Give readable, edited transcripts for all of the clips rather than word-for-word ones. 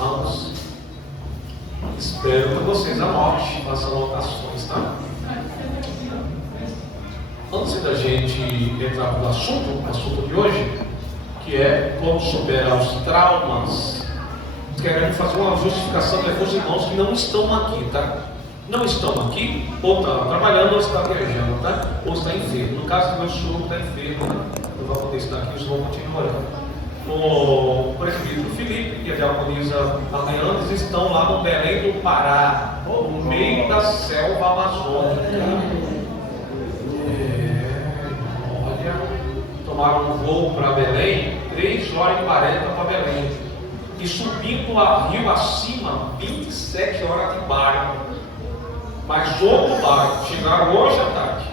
irmãos. Espero que vocês anotem, façam anotações, tá? Antes da gente entrar no assunto de hoje, que é como superar os traumas, queremos fazer uma justificação para os irmãos que não estão aqui, tá? Não estão aqui, ou estão trabalhando, ou está viajando, tá? Ou está enfermo. No caso do meu sogro está enfermo, né? Não vai poder estar aqui, os vão continuar orando. O presbítero Felipe e a diaconisa Leandro estão lá no Belém do Pará, no meio da selva amazônica. Olha, tomaram um voo para Belém, 3 horas e 40 para Belém, e subindo a rio acima, 27 horas de barco. Mas outro barco, chegaram hoje à tarde,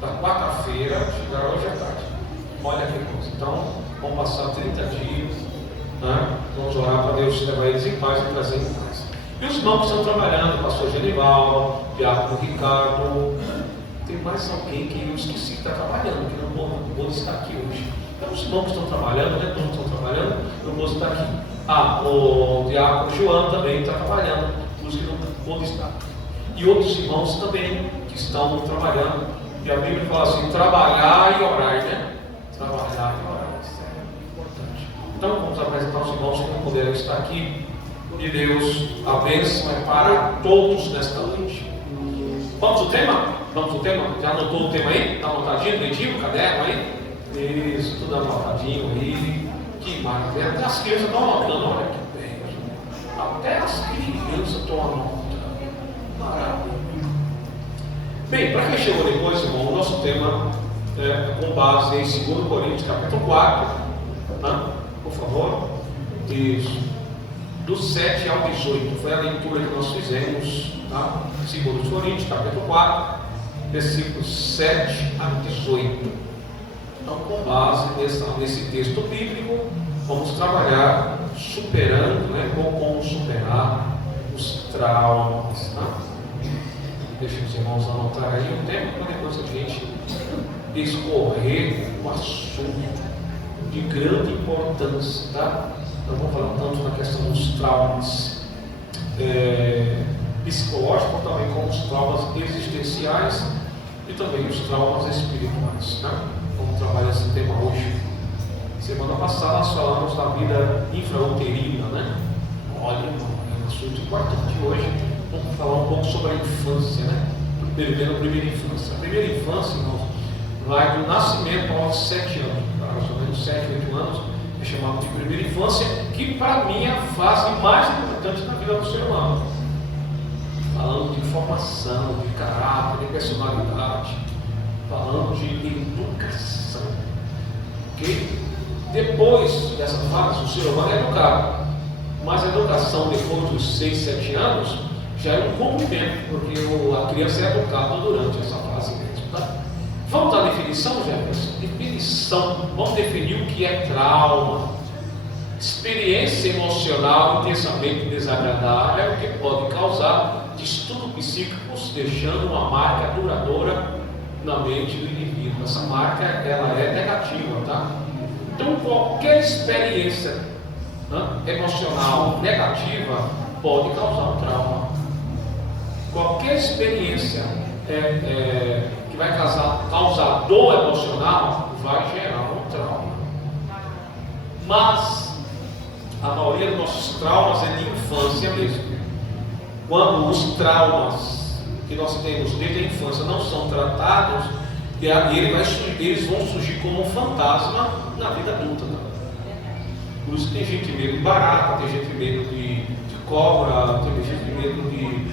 da quarta-feira, chegaram hoje à tarde. Olha que coisa. Então, vão passar 30 dias, né? Vamos orar para Deus levar eles em paz e trazer em paz. E os irmãos que estão trabalhando, o pastor Genivaldo, Diácono Ricardo. Tem mais alguém que eu esqueci que está trabalhando, que não pode estar aqui hoje. Então, os irmãos que estão trabalhando, né? Todos estão trabalhando, não pode estar aqui. O Diácono João também está trabalhando, os que não pode estar. E outros irmãos também que estão trabalhando. E a Bíblia fala assim: trabalhar e orar, né? Trabalhar e orar. Isso é importante. Então vamos apresentar os irmãos que não puderam estar aqui. E Deus, a bênção é para todos nesta noite. Vamos ao tema? Vamos ao tema? Já anotou o tema aí? Está anotadinho, direitinho, o caderno aí? Isso, tudo anotadinho aí. Que maravilha. Até as crianças estão anotando, olha que bem. Até as crianças estão anotando. Maravilha. Bem, para quem chegou depois, irmão, o nosso tema é com base em 2 Coríntios capítulo 4, né? Por favor. Isso. Do 7 ao 18. Foi a leitura que nós fizemos, tá? 2 Coríntios capítulo 4, versículos 7 a 18. Então, com base nesse texto bíblico, vamos trabalhar superando, né? Como superar os traumas, tá? Deixa os irmãos anotar aí o tema para depois a gente escorrer o assunto de grande importância, tá? Não vamos falar tanto na questão dos traumas psicológicos, também como os traumas existenciais e também os traumas espirituais, tá? Vamos trabalhar esse tema hoje. Semana passada nós falamos da vida infrauterina, né? Olha, é um assunto importante hoje. Vamos falar um pouco sobre a infância, né? Primeira infância. A primeira infância, irmãos, vai do nascimento aos 7 anos, mais ou menos 7, 8 anos, é chamado de primeira infância, que para mim é a fase mais importante na vida do ser humano. Falando de formação, de caráter, de personalidade, falando de educação. Ok? Depois dessa fase, o ser humano é educado, mas a educação depois dos 6, 7 anos já é um cumprimento, porque a criança é educada durante essa fase mesmo, tá? Vamos dar definição, Jefferson? Definição. Vamos definir o que é trauma. Experiência emocional intensamente desagradável que pode causar distúrbio psíquico, deixando uma marca duradoura na mente do indivíduo. Essa marca, ela é negativa, tá? Então, qualquer experiência, né, emocional negativa pode causar um trauma. Qualquer experiência que vai causar dor emocional vai gerar um trauma. Mas a maioria dos nossos traumas é de infância mesmo. Quando os traumas que nós temos desde a infância não são tratados, eles vão surgir como um fantasma na vida adulta. Né? Por isso tem gente medo de barata, tem gente medo de cobra, tem gente medo de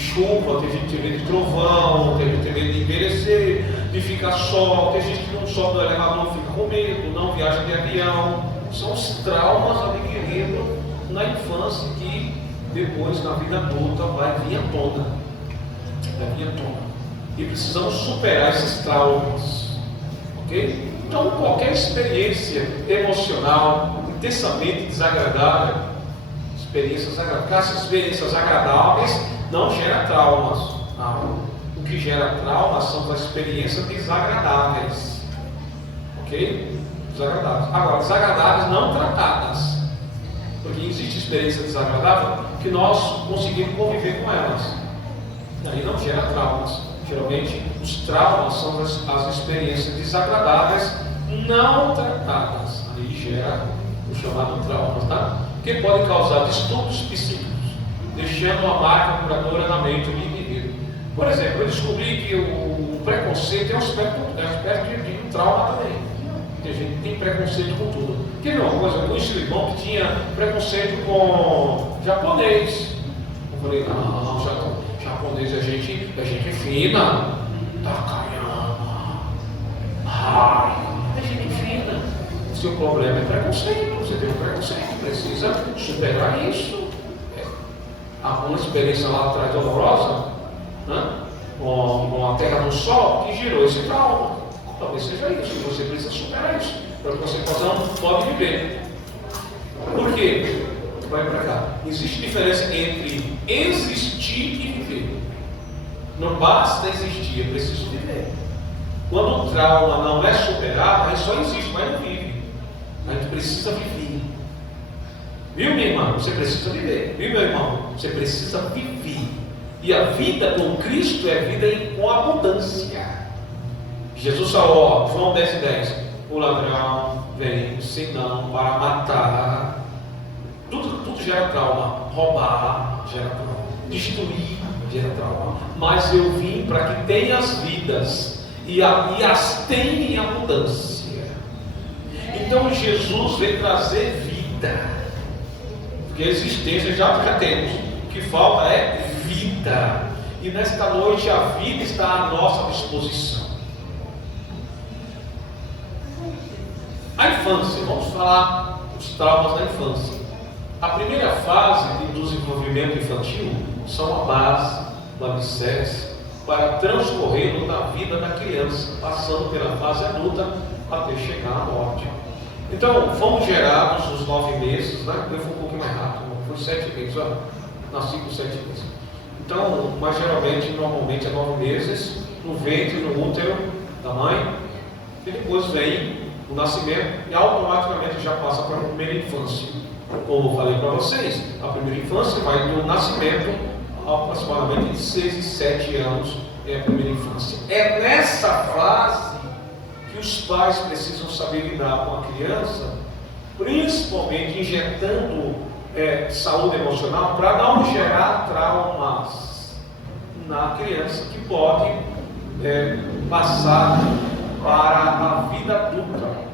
chuva, tem gente que tem medo de trovão, tem gente que tem medo de envelhecer, de ficar só, tem gente que não sobe do elevador, fica com medo, não viaja de avião. São os traumas adquiridos na infância que depois na vida adulta vai vir à tona. E precisamos superar esses traumas, ok? Então qualquer experiência emocional intensamente desagradável, essas experiências agradáveis não geram traumas. Não. O que gera traumas são as experiências desagradáveis, ok? Desagradáveis. Agora, desagradáveis não tratadas. Porque existe experiência desagradável que nós conseguimos conviver com elas. Aí não gera traumas. Geralmente os traumas são as experiências desagradáveis não tratadas. Aí gera o chamado trauma, tá? Que pode causar distúrbios psíquicos, deixando uma marca duradoura na mente do indivíduo. Por exemplo, eu descobri que o preconceito é um aspecto de um trauma também. Porque a gente tem preconceito com tudo. Quer ver uma coisa? Eu conheci um irmão que tinha preconceito com japonês. Eu falei, não, japonês é gente fina. Takayama. Ai, é gente fina. Seu problema é preconceito. Você tem um preconceito, precisa superar isso. Uma experiência lá atrás dolorosa, né? Com a Terra no Sol, que gerou esse trauma. Talvez seja isso, e você precisa superar isso, para que você pode viver. Por quê? Vai para cá. Existe diferença entre existir e viver. Não basta existir, é preciso viver. Quando o trauma não é superado, aí só existe, mas não vive. A gente precisa viver. Viu, minha irmã? Você precisa viver. Viu, meu irmão? Você precisa viver. E a vida com Cristo é vida com abundância. Jesus falou, João 10:10, o ladrão vem senão para matar. Tudo gera trauma. Roubar gera trauma. Destruir gera trauma. Mas eu vim para que tenhas vidas e as tenha em abundância. Então Jesus veio trazer vida. Porque a existência já temos. O que falta é vida. E nesta noite a vida está à nossa disposição. A infância, vamos falar dos traumas da infância. A primeira fase do desenvolvimento infantil são a base, o alicerce, para transcorrer na vida da criança, passando pela fase adulta até chegar à morte. Então, fomos gerados nos 9 meses, né? Eu fui um pouquinho mais rápido, foi 7 meses, ó. Nasci com 7 meses. Então, mas normalmente é 9 meses, no ventre, no útero da mãe, e depois vem o nascimento e automaticamente já passa para a primeira infância. Como eu falei para vocês, a primeira infância vai do nascimento aproximadamente de 6 e 7 anos é a primeira infância. É nessa fase que os pais precisam saber lidar com a criança, principalmente injetando saúde emocional para não gerar traumas na criança que pode passar para a vida adulta.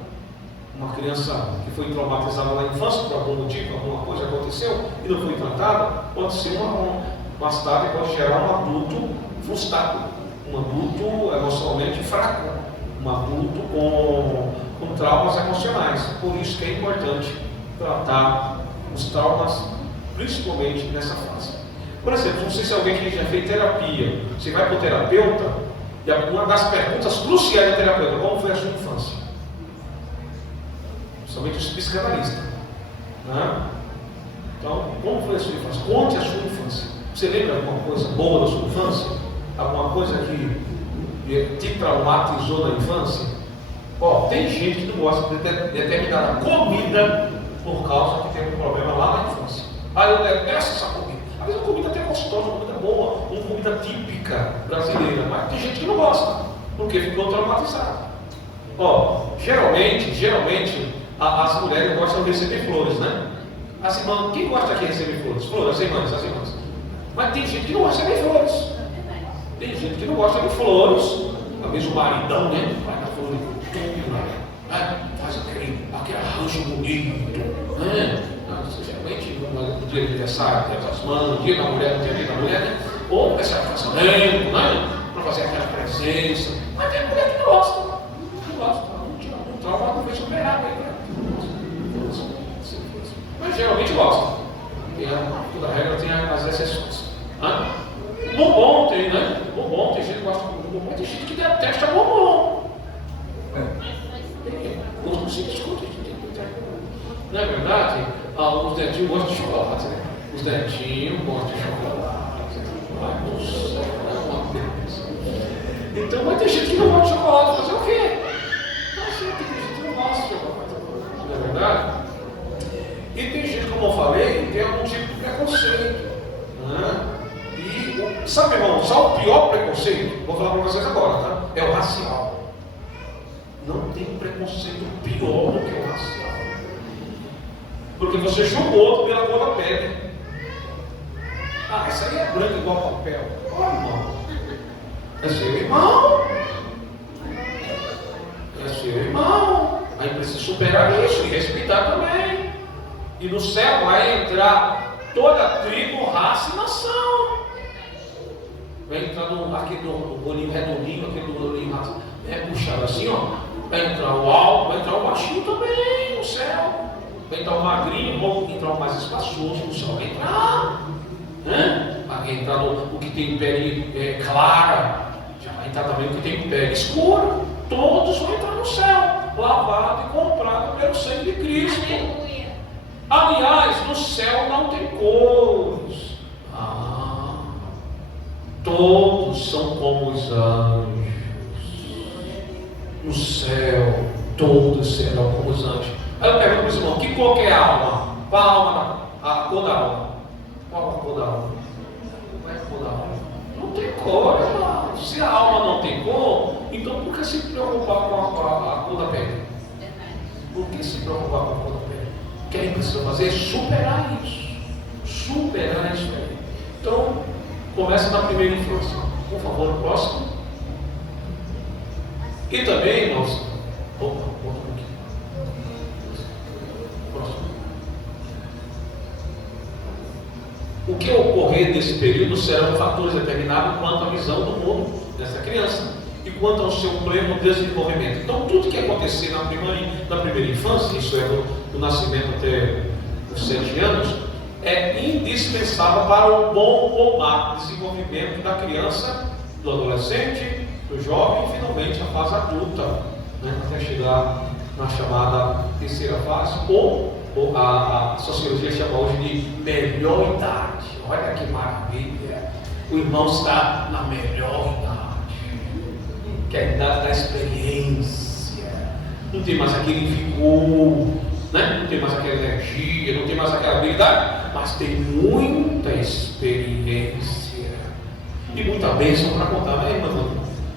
Uma criança que foi traumatizada na infância por algum motivo, alguma coisa aconteceu e não foi tratada, pode ser mais tarde pode gerar um adulto frustrado, um adulto emocionalmente fraco, um adulto com traumas emocionais. Por isso que é importante tratar os traumas, principalmente nessa fase. Por exemplo, não sei se alguém que já fez terapia, você vai para o terapeuta, e uma das perguntas cruciais da terapeuta: como foi a sua infância? Somente os psicanalistas, né? Então, como foi a sua infância? Conte a sua infância. Você lembra alguma coisa boa da sua infância? Alguma coisa que te traumatizou na infância? Tem gente que não gosta de determinada comida por causa que tem um problema lá na infância. Eu detesto essa comida. Às vezes uma comida até gostosa, uma comida boa, uma comida típica brasileira, mas tem gente que não gosta, porque ficou traumatizado. Geralmente as mulheres gostam de receber flores, né? As irmãs, quem gosta aqui de receber flores? Flores, as irmãs. Mas tem gente que não gosta de receber flores. Tem gente que não gosta de flores. Talvez o maridão, né? Vai dar flor de tudo, né? Faz aquele arranjo bonito, né? Geralmente, no dia de aniversário, dia das mães, dia da mulher, né? Ou vai ser a casamento, né? Para fazer aquela presença. Mas tem mulher que não gosta. Um trauma não foi superado ainda. Mas geralmente gosta. Toda regra tem as exceções. Bombom tem, né? Bombom, tem gente que gosta de bombom, tem gente que detesta bombom. Os simples não é verdade? Os netinhos gostam de chocolate, né? Os netinhos gostam de chocolate. Então, mas tem gente que não gosta de chocolate. Fazer o quê? Tem gente que não gosta de chocolate. Não é verdade? E tem gente, como eu falei, tem algum tipo de preconceito. Né? E sabe, irmão, só o pior preconceito, vou falar para vocês agora, tá? É o racial. Não tem preconceito pior do que o racial. Porque você julga o outro pela cor da pele. Ah, isso aí é branco igual papel. Olha, irmão. É seu irmão. É seu irmão. Aí precisa superar isso e respeitar também. E no céu vai entrar toda tribo, raça e nação. Vai entrar aquele do olhinho redondinho, aquele do olhinho puxado assim, ó. Vai entrar o alto, vai entrar o baixinho também no céu. Vai entrar o magrinho, vai entrar o mais espaçoso no céu. Vai entrar. Né? Vai entrar o que tem pele clara. Já vai entrar também o que tem pele escura. Todos vão entrar no céu. Lavado e comprado pelo sangue de Cristo. Aleluia. Aliás, no céu não tem cores. Todos são como os anjos. No céu, todos serão como os anjos. Aí eu pergunto para os irmãos, que cor que é a alma? Qual a alma? A cor da alma. Qual a cor da alma? Qual é a cor da alma? Não tem cor, irmão. Se a alma não tem cor, então por que se preocupar com a cor da pele? Por que se preocupar com a cor da pele? O que a gente precisa fazer é superar isso. Superar isso aí. Então, começa na primeira infância. Por favor, próximo. E também, irmãos, o que ocorrer nesse período serão fatores determinados quanto à visão do mundo dessa criança e quanto ao seu pleno desenvolvimento. Então, tudo que acontecer na primeira infância, isso é do nascimento até os 7 anos, é indispensável para o bom ou má desenvolvimento da criança, do adolescente, do jovem e finalmente a fase adulta, né, até chegar na chamada terceira fase, ou a sociologia chama hoje de melhor idade. Olha que maravilha! O irmão está na melhor idade, que é a idade da experiência. Não tem mais aquele vigor, né? Não tem mais aquela energia, não tem mais aquela habilidade, mas tem muita experiência e muita bênção para contar, né, irmão?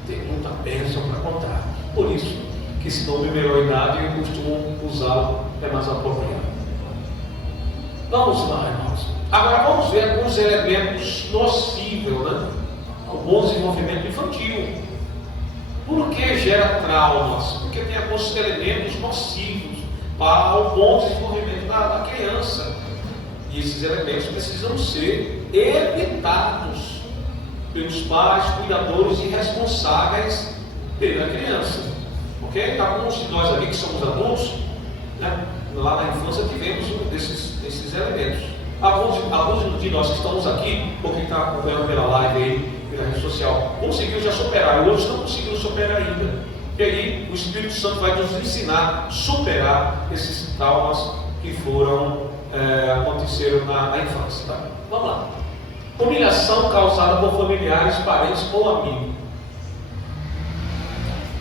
Tem muita bênção para contar. Por isso que esse nome melhor idade eu costumo usá-lo, é mais apropriado. Vamos lá, irmãos. Agora vamos ver alguns elementos nocivos, né, ao bom desenvolvimento infantil. Por que gera traumas? Porque tem alguns elementos nocivos para o bom desenvolvimento da criança. E esses elementos precisam ser evitados pelos pais, cuidadores e responsáveis pela criança. Ok? Alguns de nós ali que somos adultos, né, lá na infância tivemos desses elementos. Alguns de nós que estamos aqui, ou que está acompanhando pela live aí, pela rede social, conseguiu já superar, outros não conseguiram superar ainda. E aí o Espírito Santo vai nos ensinar a superar esses traumas que aconteceram na infância. Tá? Vamos lá. Humilhação causada por familiares, parentes ou amigos.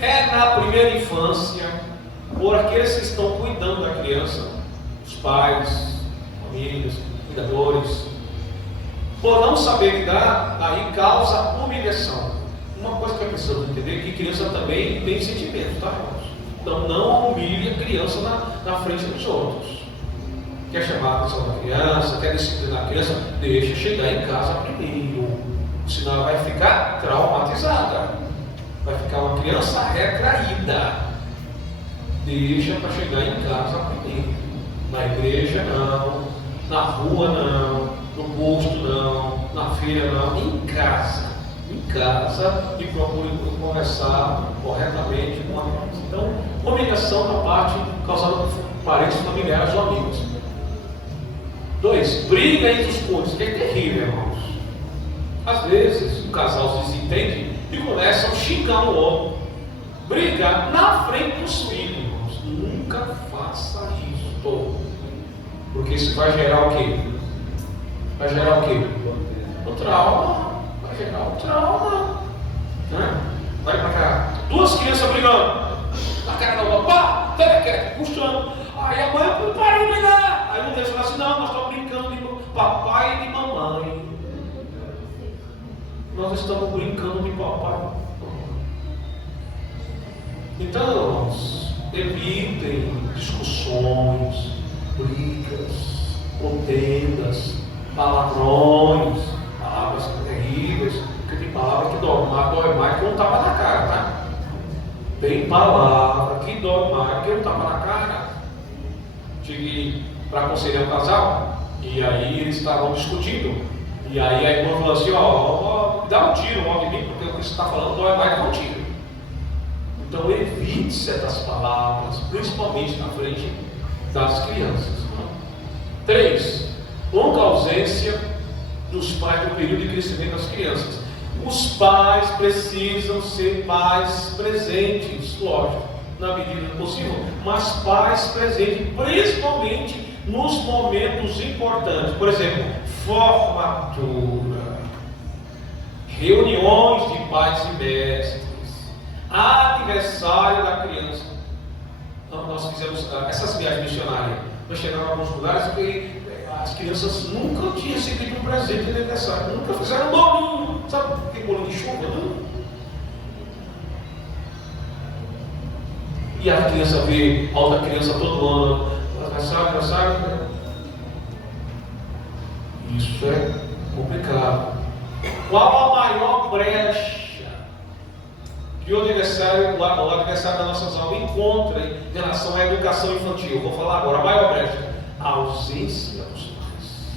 É na primeira infância, por aqueles que estão cuidando da criança, os pais, famílias, cuidadores, por não saber lidar, aí causa humilhação. Uma coisa que eu preciso entender é que criança também tem sentimentos, tá, irmãos? Então não humilhe a criança na frente dos outros. Quer chamar a atenção da criança, quer disciplinar a criança, deixa chegar em casa primeiro. Senão ela vai ficar traumatizada. Vai ficar uma criança retraída. Deixa para chegar em casa primeiro. Na igreja não, na rua não, no posto não, na feira não, em casa. Em casa e procure conversar corretamente com a criança. Então, humilhação na parte causada por parentes, familiares ou amigos. 2. Briga entre os cônjuges, que é terrível, irmãos. Às vezes, o casal se desentende e começam a xingar o outro. Brigar na frente dos filhos, irmãos. Nunca faça isso. Porque isso vai gerar o quê? Vai gerar o quê? O trauma. Vai gerar o trauma. Né? Vai pra cá. 2 crianças brigando. Na cara da outra, pá, puxando. Aí a mãe não para de brigar. Aí um deles fala assim: não, nós estamos brincando de papai e de mamãe. Nós estamos brincando de papai e mamãe. Então, irmãos, evitem discussões, brigas, contendas, palavrões, palavras terríveis, porque tem palavra que dói mais que um tapa na cara, tá? Tem palavra que dói mais que um tapa na cara. Cheguei para aconselhar um casal, e aí eles estavam discutindo, e aí a irmã falou assim: ó, dá um tiro logo em mim, porque o que você está falando dói mais que um tiro. Então evite certas palavras, principalmente na frente das crianças. 3. Longa ausência dos pais no período de crescimento das crianças. Os pais precisam ser pais presentes, lógico, na medida do possível, mas pais presentes, principalmente nos momentos importantes. Por exemplo, formatura, reuniões de pais e mestres, aniversário da criança. Nós fizemos essas viagens missionárias. Nós chegamos em alguns lugares que as crianças nunca tinham recebido um presente de aniversário, nunca fizeram bolinho, sabe aquele bolinho de chuva? Não? E a criança vê a outra criança todo ano, aniversário, né? Isso é complicado. Qual a maior brecha que o aniversário das nossas aulas encontra em relação à educação infantil? Eu vou falar agora, a maior brecha: a ausência dos pais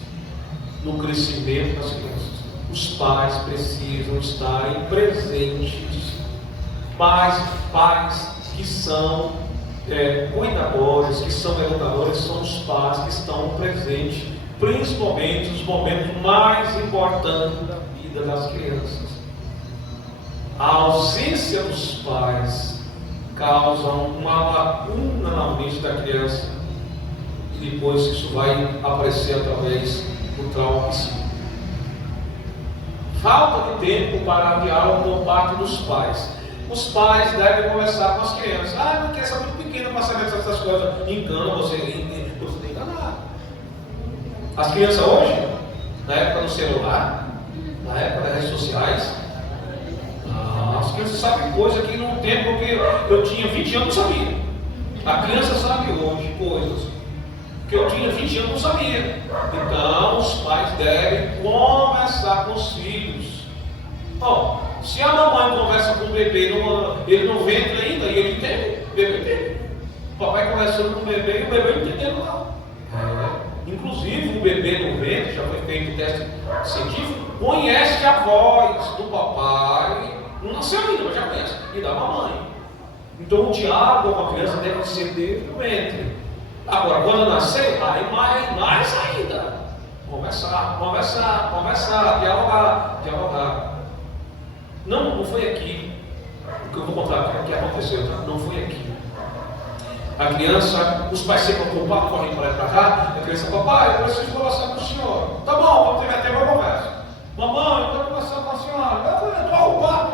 no crescimento das crianças. Os pais precisam estarem presentes. Pais que são cuidadores, que são educadores, são os pais que estão presentes, principalmente nos momentos mais importantes da vida das crianças. A ausência dos pais causa uma lacuna na mente da criança, e depois isso vai aparecer através do trauma psíquico. Falta de tempo para diálogo por parte dos pais. Os pais devem conversar com as crianças. Porque essa é muito pequena para saber essas coisas. Engana você, você tem enganado. As crianças hoje, na época do celular, na época das redes sociais, as crianças sabem coisas que no tempo que eu tinha 20 anos não sabia. A criança sabe hoje coisas que eu tinha 20 anos não sabia. Então os pais devem conversar com os filhos. Bom, se a mamãe conversa com o bebê, ele não ventre ainda, e ele entende, o bebê entende. O papai conversando com o bebê e o bebê não entendendo não. Inclusive o bebê no ventre, já foi feito teste científico, conhece a voz do papai. Não nasceu ainda, mas já conhece, e da mamãe. Então o diálogo com a criança deve ser desde o ventre. Agora, quando nascer, aí mais ainda. Conversar, dialogar. Não foi aqui. O que eu vou contar o que aconteceu, tá? Não foi aqui. A criança, os pais se preocupam, correm para lá e para cá. A criança, papai, eu preciso conversar com o senhor. Tá bom, vamos ter tempo para conversa. Mamãe, eu quero conversar com a senhora. Eu estou ocupado.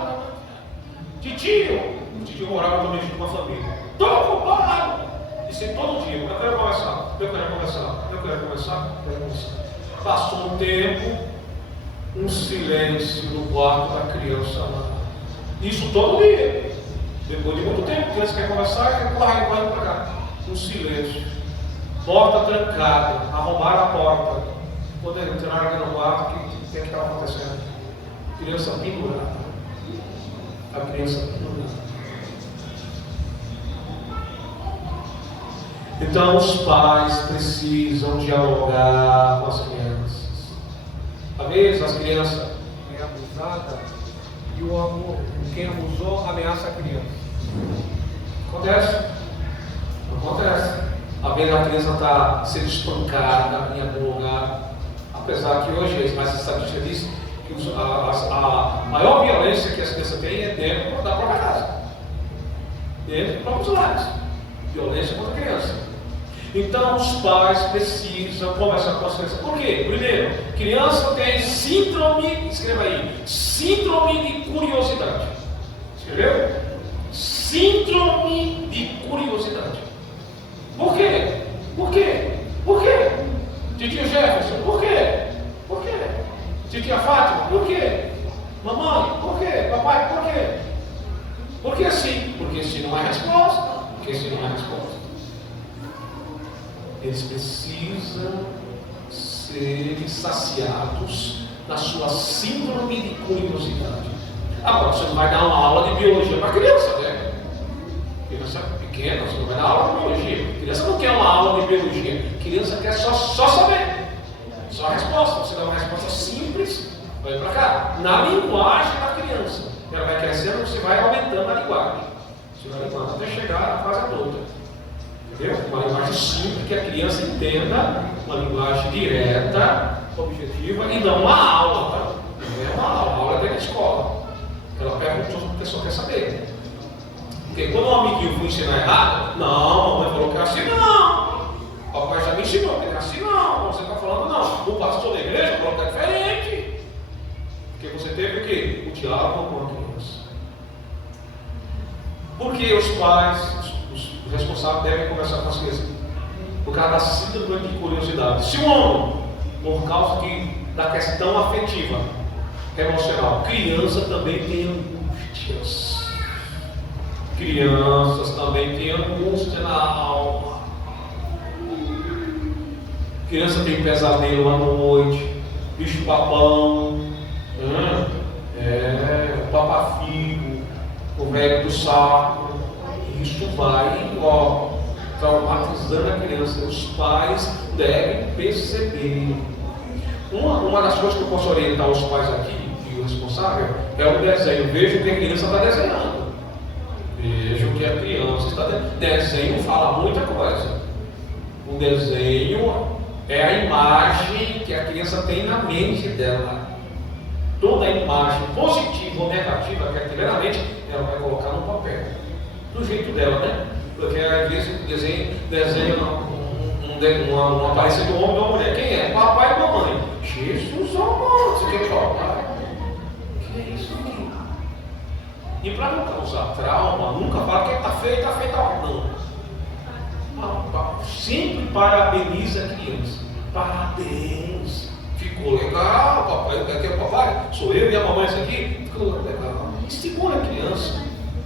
Titio, o titio morava também junto com a família. Estou ocupado. Isso é todo dia. Eu quero conversar. Passou um tempo, um silêncio no quarto da criança lá. Isso todo dia. Depois de muito tempo, a criança quer conversar e corre para cá. Um silêncio. Porta trancada. Arrombaram a porta. Quando entraram aqui no quarto, o que estava acontecendo? Criança pendurada. A criança pendurada. Então os pais precisam dialogar com as crianças. Às vezes as crianças é abusada e o amor, quem abusou ameaça a criança. Acontece. Às vezes a criança está sendo espancada em algum lugar. Apesar que hoje, mas a estatística diz que a maior violência que as crianças têm é dentro da própria casa, dentro dos próprios lares. Violência contra a criança. Então os pais precisam conversar com as crianças. Por quê? Primeiro, criança tem síndrome, escreva aí, síndrome de curiosidade. Escreveu? Síndrome de curiosidade. Por quê? Por quê? Titio Jefferson, por quê? Por quê? Titia Fátima, por quê? Mamãe, por quê? Papai, por quê? Porque sim, porque se não há resposta. Porque se não há resposta. Eles precisam ser saciados na sua síndrome de curiosidade. Agora, você não vai dar uma aula de biologia para criança, né? Criança pequena, você não vai dar aula de biologia. Criança não quer uma aula de biologia. Criança quer só saber. Só a resposta. Você dá uma resposta simples, vai para cá. Na linguagem da criança. Ela vai crescendo, você vai aumentando a linguagem. Você vai levando até chegar à fase adulta. Entendeu? Uma linguagem simples que a criança entenda, uma linguagem direta, objetiva, e não uma aula, tá? Não é uma aula, a aula é dentro da escola. Ela pergunta porque a pessoa quer saber. Porque quando um amiguinho for ensinar errado, não, a mamãe falou que é assim, não. O papai já me ensinou que é assim, não. Você está falando, não. O pastor da igreja falou que é diferente. Porque você teve o quê? O diálogo com a criança. Porque os pais, os responsáveis devem conversar com as crianças. Por causa da síndrome de curiosidade. Se o homem, por causa da questão afetiva, emocional, criança também tem angústias. Crianças também têm angústia na alma. Criança tem pesadelo à noite, bicho papão, papafigo, o velho do saco. Isso vai, traumatizando a criança. Os pais devem perceber. Uma das coisas que eu posso orientar os pais aqui, e o responsável, é o desenho. Veja o que a criança está desenhando. Veja o que a criança está desenhando. Desenho fala muita coisa. O desenho é a imagem que a criança tem na mente dela. Toda imagem positiva ou negativa que ela tiver na mente, ela vai colocar no papel. Do jeito dela, né? Porque às vezes desenha uma aparência do homem e uma mulher. Quem é? Papai e mamãe. Jesus amado, você quer papai? Que é isso aqui? E para não causar trauma, nunca fala que está feio, não. Sempre parabeniza a criança. Parabéns. Ficou legal, papai. Quem é papai? Sou eu e a mamãe, isso aqui? Ficou legal. Estimula a criança.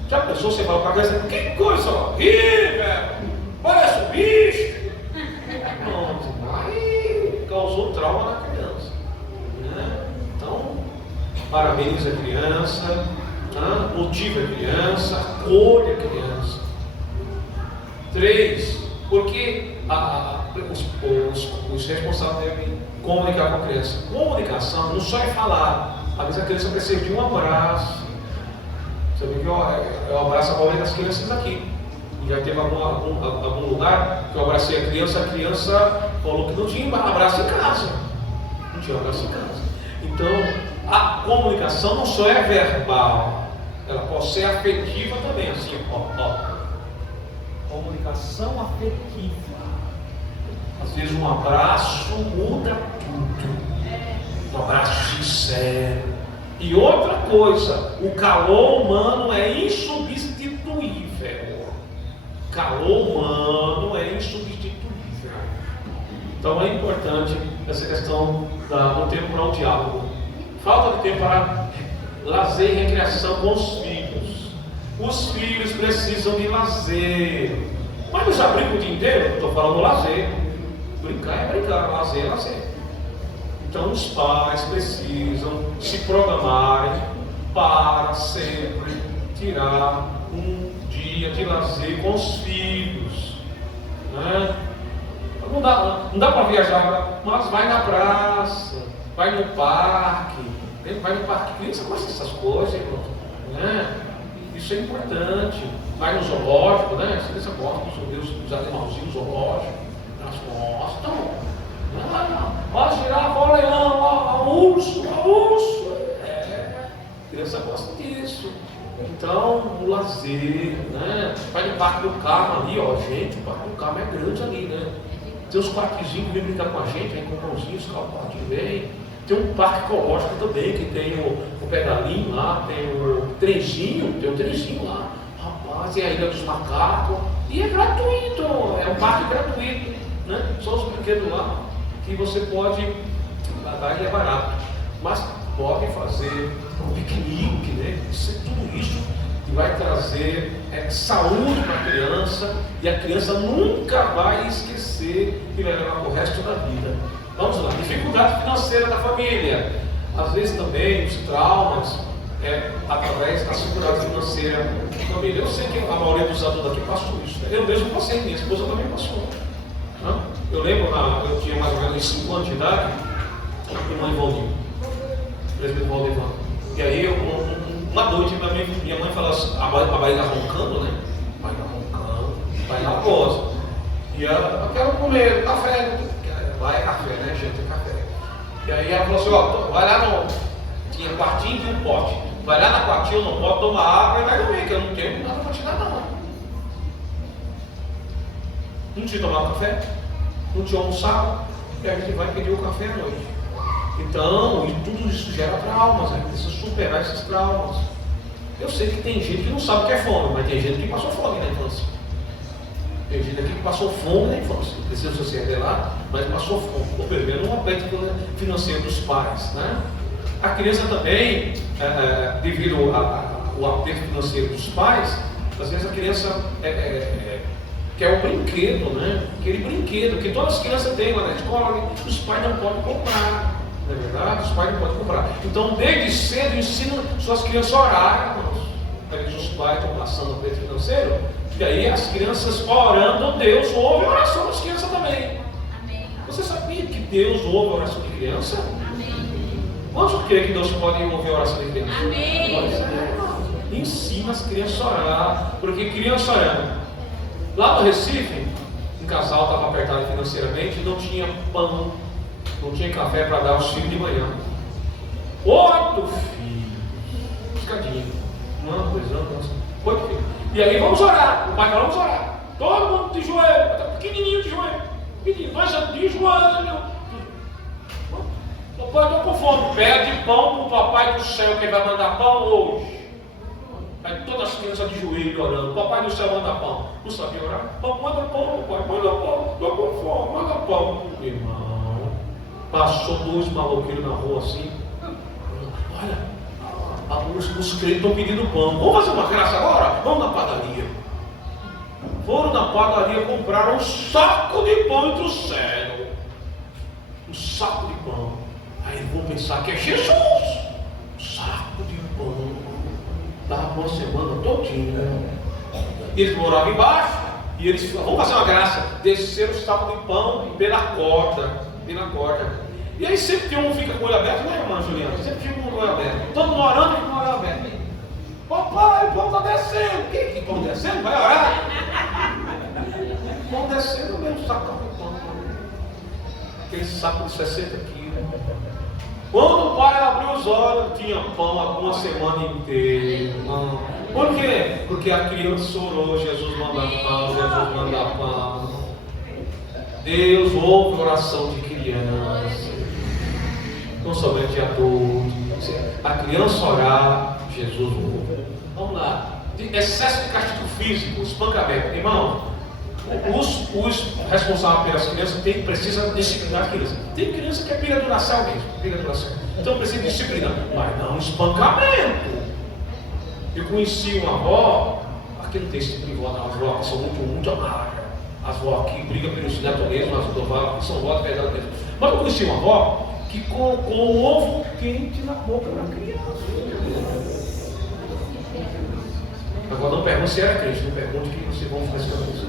Já pensou, você fala para a criança, que coisa horrível, parece um bicho. Pronto, aí causou trauma na criança. Né? Então, parabeniza a criança, motiva a criança, acolhe a criança. 3, porque os responsáveis devem comunicar com a criança. Comunicação não só é falar, às vezes a criança precisa de um abraço. Você vê que eu abraço a maioria das crianças aqui. E já teve algum lugar que eu abracei a criança falou que não tinha abraço em casa. Não tinha abraço em casa. Então, a comunicação não só é verbal, ela pode ser afetiva também, assim, Comunicação afetiva. Às vezes um abraço muda tudo. Um abraço sincero. E outra coisa, o calor humano é insubstituível. Calor humano é insubstituível. Então é importante essa questão do tempo para o diálogo. Falta de tempo para lazer e recreação com os filhos. Os filhos precisam de lazer. Mas não já brinca o dia inteiro? Estou falando lazer. Brincar é brincar, lazer é lazer. Então os pais precisam se programarem para sempre tirar um dia de lazer com os filhos. Né? Não dá para viajar, mas vai na praça, vai no parque. Vai no parque, criança gosta dessas coisas, irmão. Né? Isso é importante. Vai no zoológico, né? As crianças gostam dos animalzinhos zoológicos, elas gostam. Ó girafa, ó leão, ó urso, a criança gosta disso. Então, o lazer, né? Vai no Parque do Carmo ali, ó, gente, o Parque do Carmo é grande ali, né? Tem os parquezinhos que vem brincar com a gente, vem com pãozinhos, calpadinho, vem. Tem um parque ecológico também, que tem o pedalinho lá, tem o trenzinho lá. Rapaz, tem a Ilha dos Macacos. E é gratuito, é um parque gratuito. né? Só os brinquedos lá que você pode dar e é barato. Mas pode fazer um piquenique, né? Tudo isso que vai trazer saúde para a criança, e a criança nunca vai esquecer e vai levar o resto da vida. Vamos lá, dificuldade financeira da família. Às vezes também os traumas através da segurança financeira da família. Eu sei que a maioria dos adultos aqui passou isso, né? Eu mesmo passei, minha esposa também passou, né? Eu lembro, eu tinha mais ou menos 5 anos de idade, a irmã Ivone, presbítero Valdemar. E aí, uma noite, minha mãe falou assim, a barriga roncando, né? Barriga roncando, vai na coisa. E ela, eu quero comer café. Lá é café, né, gente? É café. E aí ela falou assim, ó, vai lá no... Tinha quartinho e um pote. Vai lá na quartinho, no pote, toma água e vai comer, que eu não tenho nada para te dar, não. Não tinha tomado café, não tinha almoçado, e a gente vai pedir o café à noite. Então, e tudo isso gera traumas, né? Precisa superar esses traumas. Eu sei que tem gente que não sabe o que é fome, mas tem gente que passou fome na infância. Tem gente aqui que passou fome na infância, não precisa se revelar, mas passou fome. Ou pelo menos um aperto financeiro dos pais, né? A criança também, devido ao aperto financeiro dos pais, às vezes a criança quer um brinquedo, né? Aquele brinquedo que todas as crianças têm lá na escola, os pais não podem comprar. Não é verdade? Os pais não podem comprar. Então, desde cedo, ensina suas crianças a orar, irmãos. Os pais estão passando aperto financeiro, e aí as crianças orando, Deus ouve a oração das crianças também. Amém. Você sabia que Deus ouve a oração de criança? Amém. Quantos creem que Deus pode ouvir a oração de criança? Amém. Ensina as crianças a orar, porque criança orando. Lá no Recife, um casal estava apertado financeiramente, não tinha pão, não tinha café para dar aos filhos de manhã. 8 filhos, piscadinho, 1 ano, 2 anos, 8 filhos. E aí vamos orar, o pai falou, vamos orar. Todo mundo de joelho, pequenininho de joelho, pequenininho, mas de joelho, meu. Papai, estou com fome, pede pão para o papai do céu, que vai mandar pão hoje. Aí todas as crianças de joelho orando, papai do céu manda pão. Não sabia orar? Manda pão, papai, manda pão, estou com fome, manda pão. Irmão, passou 2 maloqueiros na rua assim. Olha, os crentes estão pedindo pão. Vamos fazer uma graça agora? Vamos na padaria. Foram na padaria, compraram um saco de pão e trouxeram. Um saco de pão. Aí vão pensar que é Jesus. Um saco de pão. Dava uma semana todinha. Eles moravam embaixo. E eles falaram, vamos fazer uma graça. Desceram o saco de pão pela corda. Pela corda. E aí sempre tem um que fica com o olho aberto, não é, irmã Juliana? Sempre fica com o olho aberto. Todo mundo orando e com o olho aberto. Papai, o pão está descendo. Que pão descendo? Vai orar? O pão descendo, mesmo sacão de pão. Aquele saco de 60 quilos. Quando o pai abriu os olhos, tinha pão uma semana inteira. Por quê? Porque a criança orou, Jesus manda pão, Jesus manda pão. Deus ouve a oração de criança. Não somente adultos. A criança orar, Jesus ouve. Vamos lá. Excesso de castigo físico, espancamento. Irmão, os responsáveis pelas crianças precisam disciplinar a criança. Tem criança que é pilha do nação mesmo. Pilha do nação. Então precisa disciplinar. Mas não espancamento. Eu conheci uma avó. Aqui não tem esse tipo de avó, não. As avós que são muito amargas. As avós que brigam pelos netos mesmo, as avós que são avós pegadas mesmo. Mas eu conheci uma avó que colocou o ovo quente na boca da criança. Agora não pergunte se era crente, não pergunte que você vai fazer isso.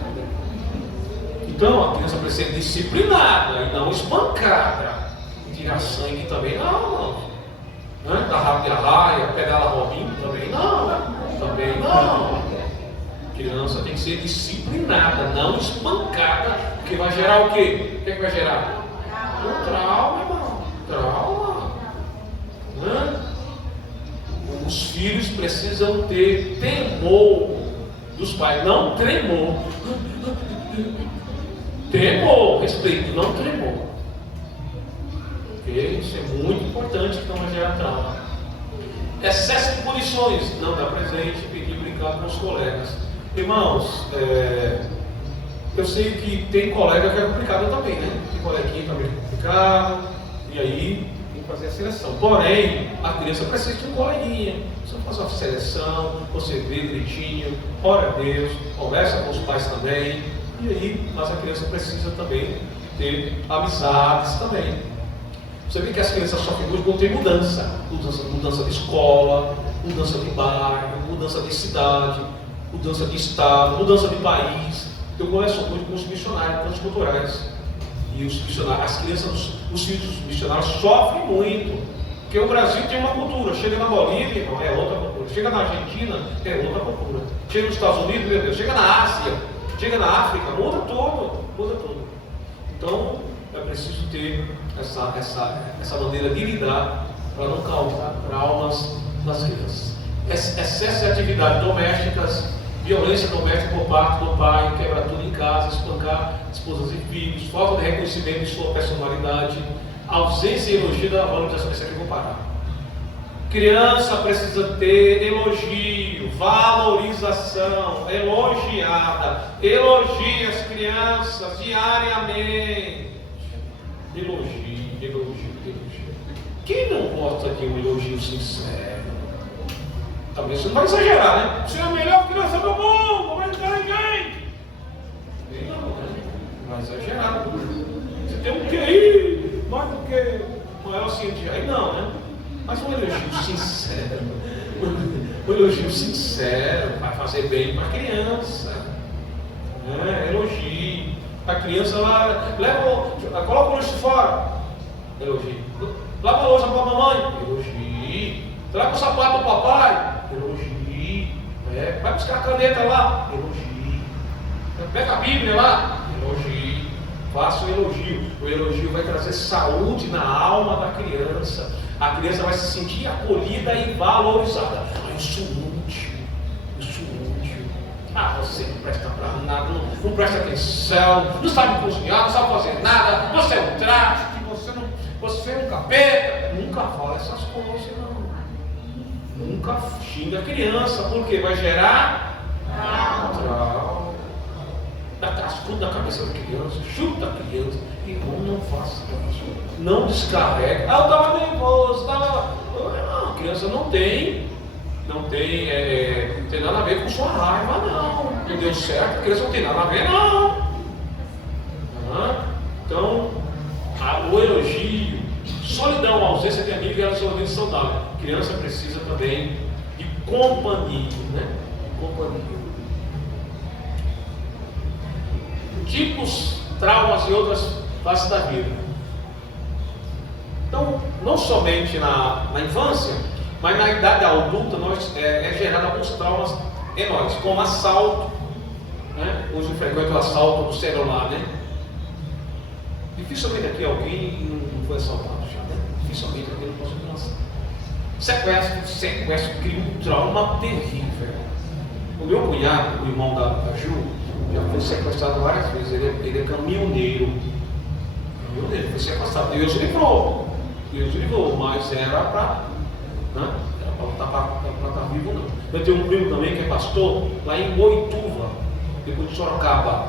Então a criança precisa ser disciplinada e não espancada. Tirar sangue também não. Né? Dar rabo de arraia, pedala robinho também não. Também não. A criança tem que ser disciplinada, não espancada, porque vai gerar o quê? O que vai gerar? Um trauma, irmão. Trauma. Né? Os filhos precisam ter temor dos pais, não tremor. Temor, respeito, não tremor. Porque isso é muito importante, que não vai gerar trauma. Excesso de punições, não dar presente, pedir brincar com os colegas. Irmãos, Eu sei que tem colega que é complicado também, né? Tem coleguinha também que é complicado, e aí tem que fazer a seleção. Porém, a criança precisa de um coleguinha. Você faz uma seleção, você vê direitinho, ora a Deus, conversa com os pais também, e aí, mas a criança precisa também ter amizades também. Você vê que as crianças sofrem muito quando tem mudança de escola, mudança de bairro, mudança de cidade, mudança de estado, mudança de país. Eu converso muito com os missionários transculturais. E os missionários, as crianças, os filhos dos missionários sofrem muito. Porque o Brasil tem uma cultura. Chega na Bolívia, é outra cultura. Chega na Argentina, é outra cultura. Chega nos Estados Unidos, meu Deus. Chega na Ásia, chega na África, muda tudo. Então, é preciso ter essa maneira de lidar para não causar traumas nas crianças. Excesso de atividades domésticas, violência doméstica por parte do pai, quebrar tudo em casa, espancar esposas e filhos, falta de reconhecimento de sua personalidade, ausência e elogio da valorização. Isso aqui eu vou parar. Criança precisa ter elogio, valorização, elogiada. Elogie as crianças diariamente. Elogio. Quem não gosta de um elogio sincero? Talvez você não vai exagerar, né? Você é a melhor criança do mundo, como é inteligente. Não, né? Não vai exagerar. Você tem um QI, mais do que o maior cientista. Aí não, né? Mas um elogio sincero. Um elogio sincero vai fazer bem para a criança. Elogio. A criança lá, coloca o lixo fora. Elogio. Lava a louça para a mamãe. Elogio. Traga o sapato do papai. Elogio. Vai buscar a caneta lá. Elogio. Pega a Bíblia lá. Elogio. Faça o elogio. O elogio vai trazer saúde na alma da criança. A criança vai se sentir acolhida e valorizada. Eu sou útil. Você não presta para nada, não presta atenção, não sabe cozinhar, não sabe fazer nada, você é um traste, você é um capeta. Nunca fala essas coisas, não. Nunca xinga a criança, porque vai gerar trauma. Dá cascudo na cabeça da criança, chuta a criança. Irmão, não faça isso. Não descarrega. Eu estava nervoso, Não, a criança não tem nada a ver com sua raiva, não. Não deu certo, a criança não tem nada a ver, não. Então, o elogio, solidão, ausência de amigo e relacionamento saudável. A criança precisa também de companhia, né? Companhia. Tipos, traumas e outras faces da vida. Então, não somente na infância, mas na idade adulta é gerado alguns traumas enormes, como assalto, né? Hoje eu frequento o assalto do celular, né? Dificilmente aqui alguém não foi assaltado já, né? Dificilmente aqui não posso lançar. Sequestro cria um trauma terrível. O meu cunhado, o irmão da Ju, já foi sequestrado várias vezes. Ele é caminhoneiro. Foi sequestrado. Deus livrou, mas era para estar vivo, não. Eu tenho um primo também que é pastor lá em Boituva, depois de Sorocaba.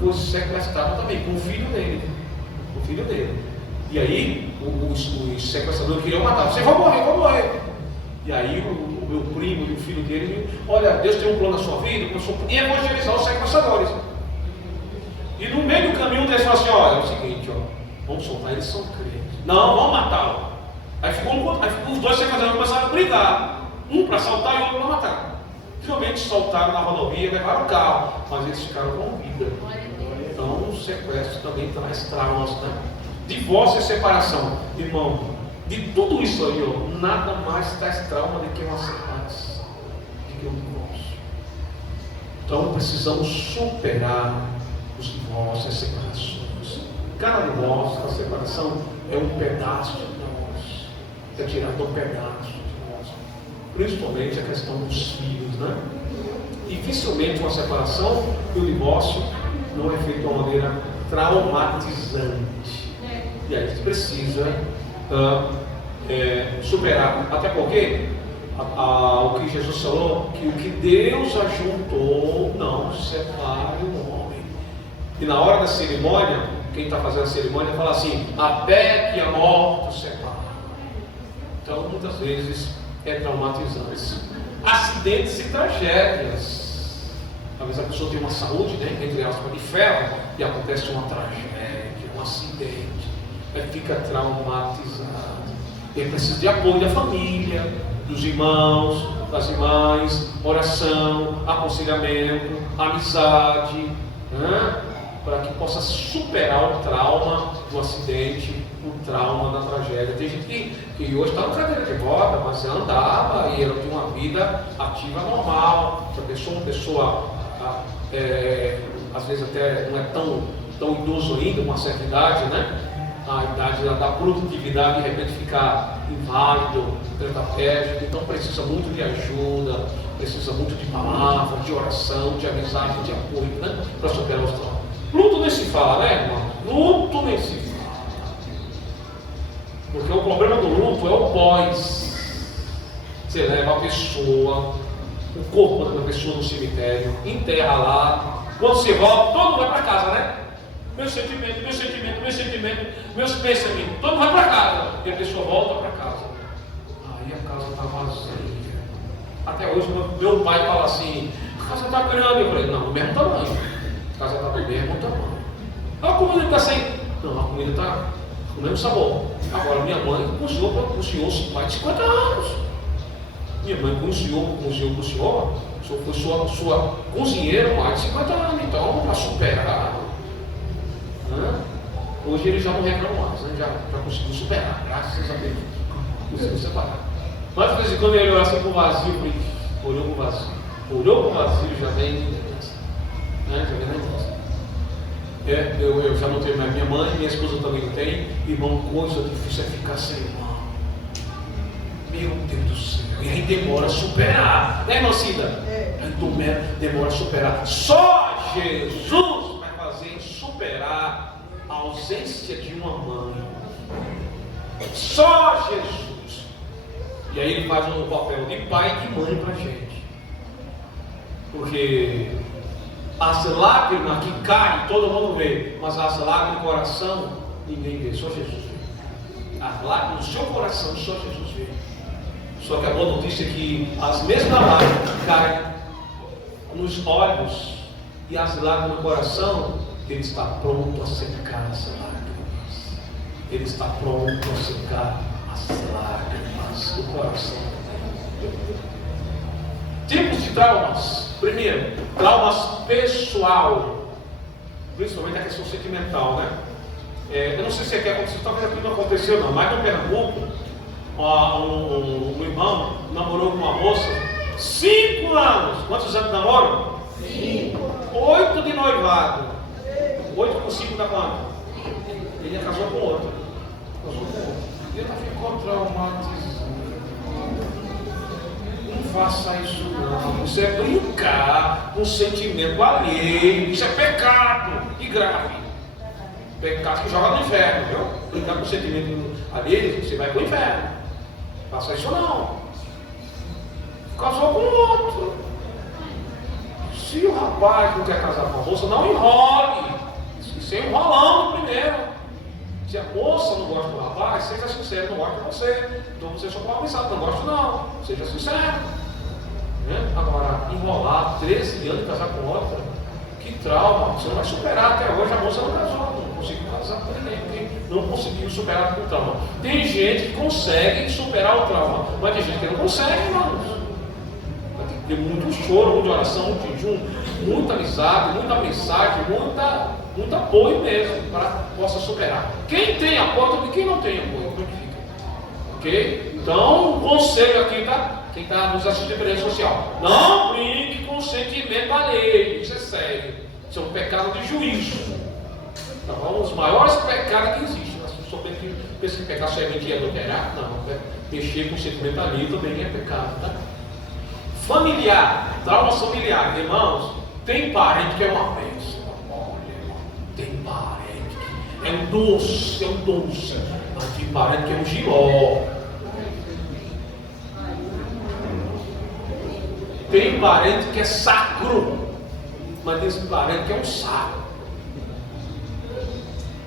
Foi sequestrado também com o filho dele. E aí os sequestradores queriam matar. Você vai morrer. E aí o meu primo e o filho dele, olha, Deus tem um plano na sua vida, começou a evangelizar os sequestradores. E no meio do caminho eles falaram assim, é o seguinte, vamos soltar, eles são crentes. Não, vamos matá-lo. Aí ficou os dois sequestradores começaram a brigar. Um para assaltar e outro para matar. Finalmente soltaram na rodovia, levaram o carro, mas eles ficaram com vida. Então o sequestro também traz traumas, né? Divórcio e separação. Irmão, de tudo isso aí, nada mais traz trauma do que uma separação, do que um divórcio. Então precisamos superar os divórcios e as separações. Cada divórcio, cada separação é um pedaço de nós. É tirado um pedaço de nós. Principalmente a questão dos filhos, né? Dificilmente uma separação e o divórcio não é feito de uma maneira traumatizante. E aí a gente precisa superar. Até porque o que Jesus falou, que o que Deus ajuntou, não separe o homem. E na hora da cerimônia, quem está fazendo a cerimônia fala assim: até que a morte os separe. Então, muitas vezes é traumatizante. Acidentes e tragédias. Talvez a pessoa tenha uma saúde, né, entre aspas, de ferro, e acontece uma tragédia, um acidente, aí fica traumatizado. Ele precisa de apoio da família, dos irmãos, das irmãs, oração, aconselhamento, amizade, né? Para que possa superar o trauma do acidente, o trauma da tragédia. Tem gente que hoje está na cadeira de roda, mas ela andava e ela tinha uma vida ativa normal. Essa pessoa, uma pessoa, às vezes até não é tão idoso ainda, uma certa idade, né? A idade da produtividade, de repente ficar inválido, tetraplégico, então precisa muito de ajuda, precisa muito de palavra, de oração, de amizade, de apoio, né? Para superar os traumas. Luto nem se fala, né, irmão? Luto nem se fala. Porque o problema do luto é o pós. Você leva a pessoa, o corpo da pessoa no cemitério, enterra lá. Quando você volta, todo mundo vai para casa, né? Meus sentimentos, meus pensamentos, todo mundo vai para casa. E a pessoa volta para casa. Aí a casa está vazia. Até hoje meu pai fala assim: a casa está grande. Eu falei: não, do mesmo tamanho. A casa está do mesmo tamanho. A comida está sem. Não, a comida está com o mesmo sabor. Agora, minha mãe cozinhou mais de 50 anos. Minha mãe cozinhou, foi sua cozinheira mais de 50 anos. Então, para superar. Hoje ele já não reclama mais, né? já conseguiu superar, graças a Deus. Conseguiu separar. Mas de vez em quando ele olha assim para o vazio, olhou para o vazio, já vem. Né? Já vem na igreja. Eu já não tenho mais minha mãe, minha esposa também não tem. Irmão, coisa difícil é ficar sem irmão. Meu Deus do céu. E aí demora a superar. Né, irmã Cida? Demora a superar. Só Jesus vai fazer superar a ausência de uma mãe. Só Jesus. E aí ele faz um papel de pai e de mãe para a gente. Porque as lágrimas que caem, todo mundo vê, mas as lágrimas do coração, ninguém vê, só Jesus vê. As lágrimas do seu coração, só Jesus vê. Só que a boa notícia é que as mesmas lágrimas que caem nos olhos e as lágrimas no coração, Ele está pronto a secar as lágrimas. Ele está pronto a secar as lágrimas do coração. Tipos de traumas. Primeiro, traumas pessoal, principalmente a questão sentimental, né? Eu não sei se aqui aconteceu, talvez aqui não aconteceu não, mas no Pernambuco, um irmão namorou com uma moça 5 anos. Quantos anos de namoro? 5. 8 de noivado. 8 com 5 dá quanto? Ele casou com outra. E ela ficou traumatizada. Não faça isso não. Isso é brincar com sentimento alheio. Isso é pecado e grave. Pecado que joga no inferno, viu? Brincar com sentimento alheio, você vai para o inferno. Faça isso não. Casou com outro. Se o rapaz não quer casar com a moça, não enrole. Isso é enrolando primeiro. Se a moça não gosta do rapaz, seja sincero, não gosta de você. Então você só pode pensar, não gosto não. Seja sincero. Né? Agora, enrolar 13 anos e casar com outra, que trauma. Você não vai superar. Até hoje a moça não casou. Não conseguiu casar com ninguém, porque não conseguiu superar o trauma. Tem gente que consegue superar o trauma, mas tem gente que não consegue, irmãos. Vai ter que ter muito choro, muita oração, muito jejum, muita amizade, muita mensagem, muito apoio mesmo, para que possa superar. Quem tem apoio, quem não tem apoio, como é que fica? Ok? Então, um conselho aqui, tá? Quem está nos assistindo pela rede social: não brinque com sentimento alheio, isso é sério. Isso é um pecado de juízo. Então, os maiores pecados que existem. As pessoas pensam que pecar só é mentir e adulterar. Não, mexer com sentimento alheio também é pecado, tá? Familiar, traumas familiares, irmãos. Tem parente que é uma bênção. Olha, tem parente que é um doce, mas tem parente que é um giló. Tem parente que é sacro, mas tem parente que é um saco.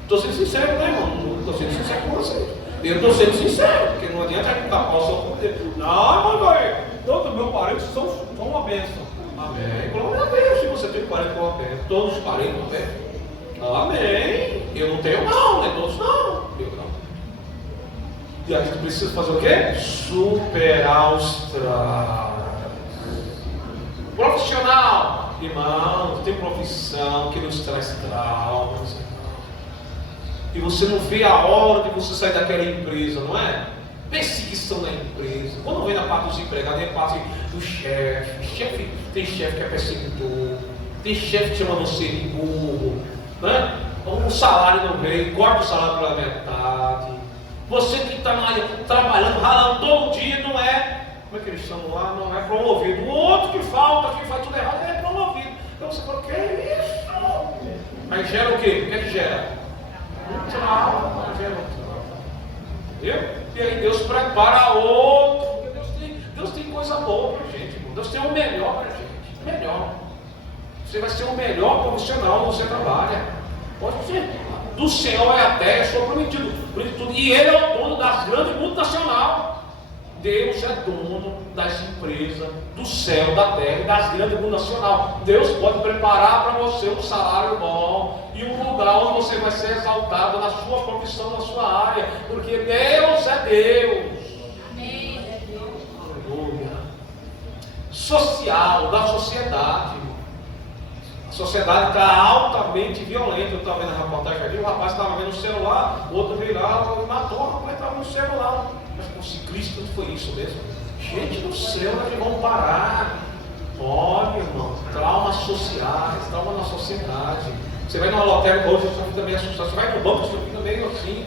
Estou sendo sincero, né, irmão? Estou sendo sincero com você. Eu estou sendo sincero, porque não adianta tapar o seu poder. Não, mãe, todos os meus parentes são uma bênção. Amém. Glória a Deus, se você tem parente com uma bênção. Todos os parentes com uma bênção. Amém. Eu não tenho não, né? Todos não. Eu não. E a gente precisa fazer o quê? Superar os traumas. Profissional. Irmão, tem profissão que nos traz traumas. E você não vê a hora de você sair daquela empresa, não é? Perseguição na empresa. Quando vem na parte dos empregados, vem a parte do chefe. Tem chefe que é perseguidor. Tem chefe que chama você de burro. Né? O salário não vem, corta o salário pela metade. Você que está trabalhando, ralando todo dia, não é. Como é que eles chamam lá? Não é promovido. O outro que falta, que faz tudo errado, é promovido. Então você fala, que é isso? Aí gera o quê? O que é que gera? Trauma, entendeu? E aí Deus prepara outro, porque Deus tem coisa boa pra gente, irmão. Deus tem o melhor pra gente, melhor. Você vai ser o melhor profissional onde você trabalha. Pode ser. Do céu é a terra, sou prometido. E Ele é o dono das grandes multinacionais. Deus é dono das empresas, do céu, da terra e das grandes multinacionais. Deus pode preparar para você um salário bom e um lugar onde você vai ser exaltado na sua profissão, na sua área, porque Deus é Deus. Amém. Aleluia. Social, da sociedade. A sociedade está altamente violenta. Eu estava vendo a reportagem ali, o rapaz estava vendo o celular, o outro veio lá e matou o rapaz, estava no celular. Mas com o ciclista não foi isso mesmo. Gente do céu, onde vão parar? Olha, irmão, traumas sociais, trauma na sociedade. Você vai numa lotérica hoje, você fica meio assustado. Você vai no banco, você fica meio assim.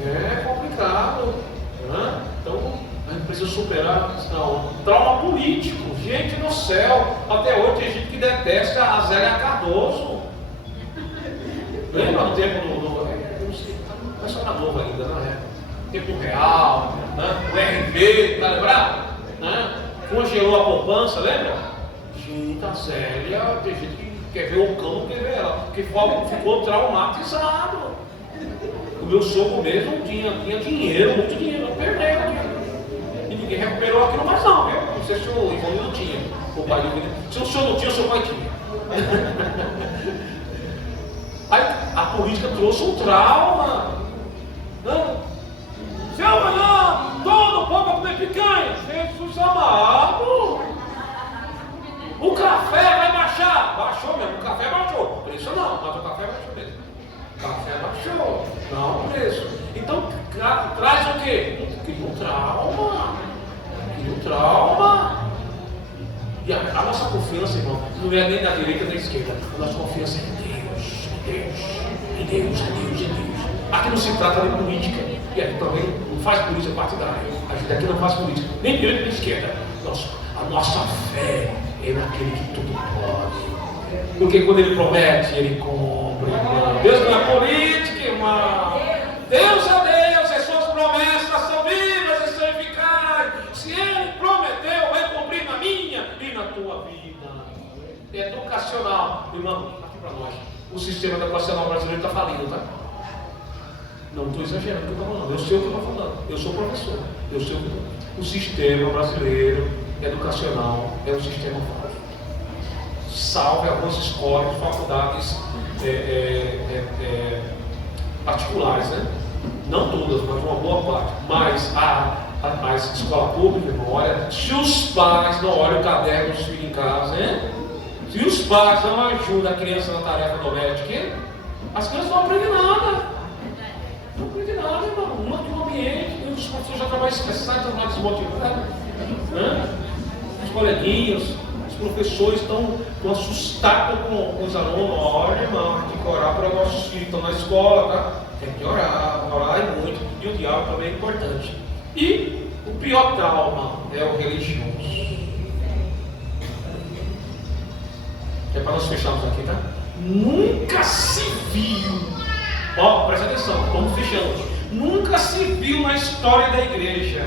É complicado. Né? Então, a gente precisa superar trauma político. Gente do céu, até hoje tem gente que detesta a Zélia Cardoso. Lembra do tempo não é só na Novo ainda, não é? Tempo Real, né? O RV, tá lembrado? Né? Congelou a poupança, lembra? Gente, a Zélia, tem gente que quer ver o cão, quer ver ela, porque ficou traumatizado. O meu sogro mesmo tinha dinheiro, muito dinheiro, perdeu o dinheiro. E ninguém recuperou aquilo mais não, viu? Não sei se o Ivone não tinha, o pai dele. Se o senhor não tinha, o seu pai tinha. Aí a política trouxe um trauma. Não? Se amanhã todo o povo vai comer picanha, Jesus amado, o café vai baixar. Baixou mesmo, o café baixou. Preço não, mas o café baixou mesmo. O café baixou, não o preço. Então traz o quê? Cria um trauma. Cria um trauma. E a nossa confiança, irmão, não é nem da direita nem da esquerda. A nossa confiança é em Deus, em Deus, em Deus, em Deus, em Deus. Aqui não se trata de política. E aqui também não faz política partidária. A gente aqui não faz política, nem direita nem esquerda. A nossa fé é naquele que tudo pode. Porque quando Ele promete, Ele cumpre, irmão. Deus não é política, irmão. Deus é Deus, as suas promessas são vivas e são eficazes. Se Ele prometeu, vai cumprir na minha e na tua vida. Educacional, irmão, aqui para nós. O sistema educacional brasileiro está falido, tá? Não estou exagerando o que eu estou falando, eu sei o que eu estou falando, eu sou professor, eu sei o que eu estou falando. O sistema brasileiro educacional é um sistema falho. Salve algumas escolas, faculdades particulares, né? Não todas, mas uma boa parte. Mas a escola pública, não olha, se os pais não olham o caderno dos filhos em casa, né? Se os pais não ajudam a criança na tarefa doméstica, as crianças não aprendem nada. Não aprende nada, irmão. Um ambiente, os professores já trabalham estressados, estão lá desmotivados. Né? Os coleguinhas, os professores estão assustados com os alunos. Olha, irmão, tem que orar para os nossos filhos que estão na escola, tá? Tem que orar e muito. E o diálogo também é importante. E o pior trauma é o religioso. É para nós fecharmos aqui, tá? Nunca se viu. Ó, presta atenção, vamos fechando. Nunca se viu na história da igreja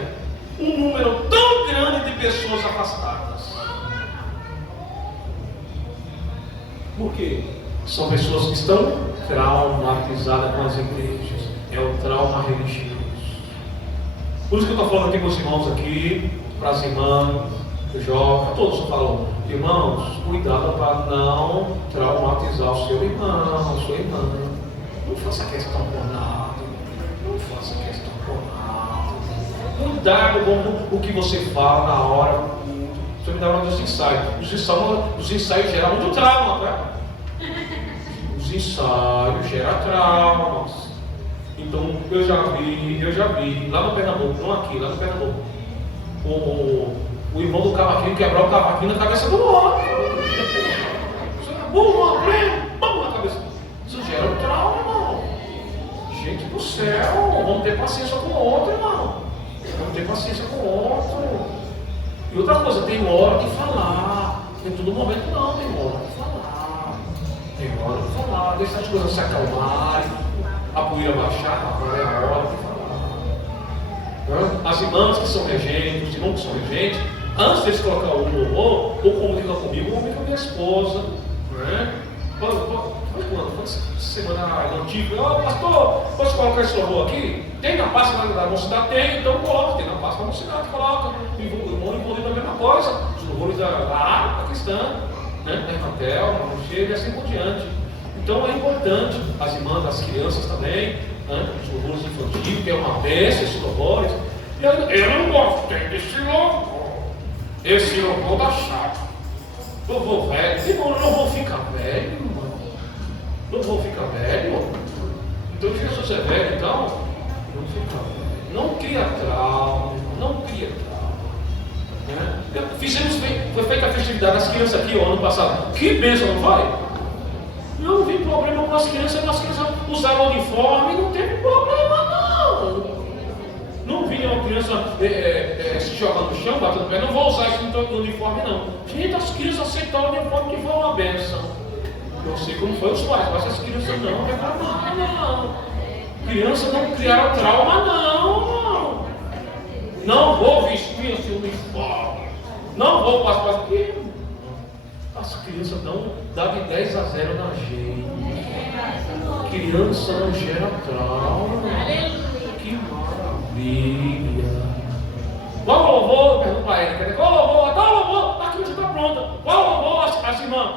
um número tão grande de pessoas afastadas. Por quê? São pessoas que estão traumatizada com as igrejas. É o trauma religioso. Por isso que eu estou falando aqui com os irmãos aqui, para as irmãs, os jovens, todos falam, irmãos, cuidado para não traumatizar o seu irmão, sua irmã. Não faça questão por nada. Não faça questão por nada. Cuidado com o que você fala na hora. Você me dá uma dos ensaios. Os ensaios geram muito trauma, tá? Os ensaios geram traumas. Então, eu já vi, lá no Pernambuco, não aqui, lá no Pernambuco, o irmão do cavaquinho quebrar o cavaquinho na cabeça do homem. Bum na cabeça. Isso gera um trauma, irmão. Gente do céu, vamos ter paciência com o outro, irmão. Vamos ter paciência com o outro. E outra coisa, tem hora de falar. Em todo momento não, tem hora de falar. Tem hora de falar, deixa as coisas se acalmarem, a poeira baixar, agora é a hora de falar. As irmãs que são regentes, os irmãos que são regentes, antes de eles colocar o louvor, ou comunica comigo, ou comunica com a minha esposa. Quando semana antiga, pastor, posso colocar esse louvor aqui? Tem na pasta da mocidade? Tem, então coloca. Tem na pasta da mocidade, coloca. O irmão envolvido a mesma coisa. Os louvores da área cristã, né? Natel, Mancheira e assim por diante. Então é importante, as irmãs, as crianças também, né? Os louvores infantis, que é uma bênção, esses louvores. Eu não gosto desse louvor. Esse louvor da chave. Louvor velho. Irmão, eu não vou ficar velho, irmão. Não vou ficar velho. Então Jesus é velho, então não fica velho. Não cria trauma, não cria trauma. Né? Foi feita a festividade das crianças aqui ano passado. Que bênção, não foi? Não vi problema com as crianças usaram uniforme, não teve problema não. Não vi uma criança se jogando no chão, batendo o pé, não vou usar isso no uniforme não. Gente, as crianças aceitaram o uniforme que foi uma bênção. Não sei como foi os pais, mas as crianças não reclamaram, não. Crianças não criaram trauma, não. Não vou vestir esse uniforme. Não vou passar aqui. As crianças dão de 10 a 0 na gente. Criança não gera trauma. Que maravilha. Qual louvor? Pergunta para ele. Qual louvor? Qual louvor? A criança está pronta. Qual louvor? As irmãs.